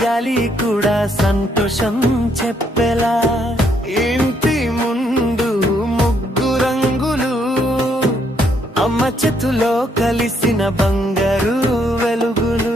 గాలి కూడా సంతోషం చెప్పెలా ఇంటి ముందు ముగ్గు రంగులు అమ్మ చేతులో కలిసిన బంగారు వెలుగులు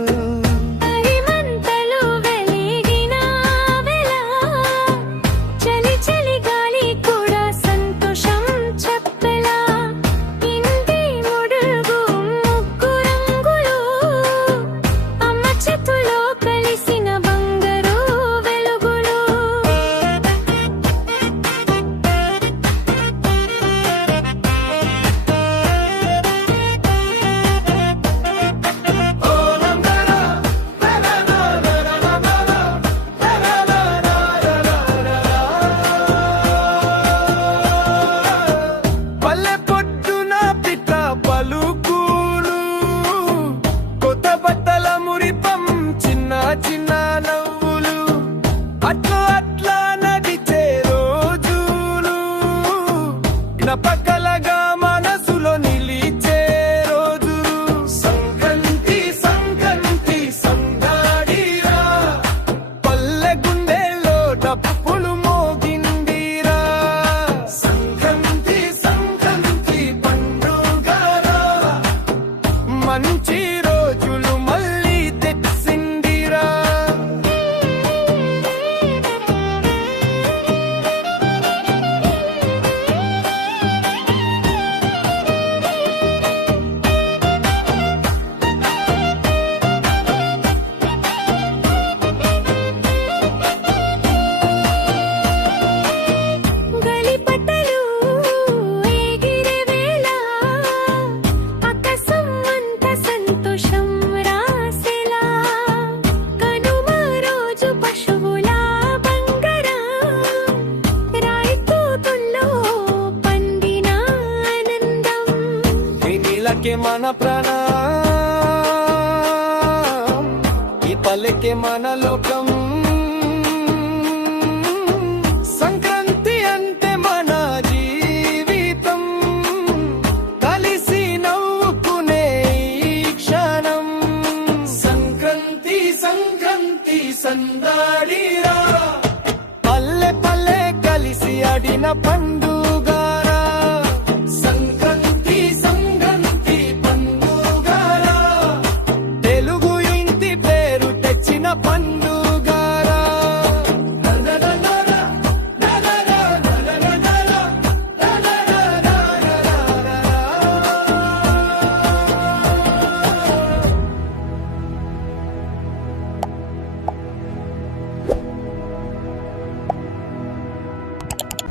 చిన్న నవ్వులు అట్లా నడిచే రోజులు జ్ఞాపకాలుగా మనసులో నిలిచే రోజులు సంక్రాంతి సంక్రాంతి సందడిరా పల్లె గుండెల్లో డప్పులు మోగిందిరా సంక్రాంతి సంక్రాంతి పండుగరా మంచి రోజులు మళ్ళీ తెచ్చిందిరా के मन प्राण ఈ పల్లెకే మన లోకం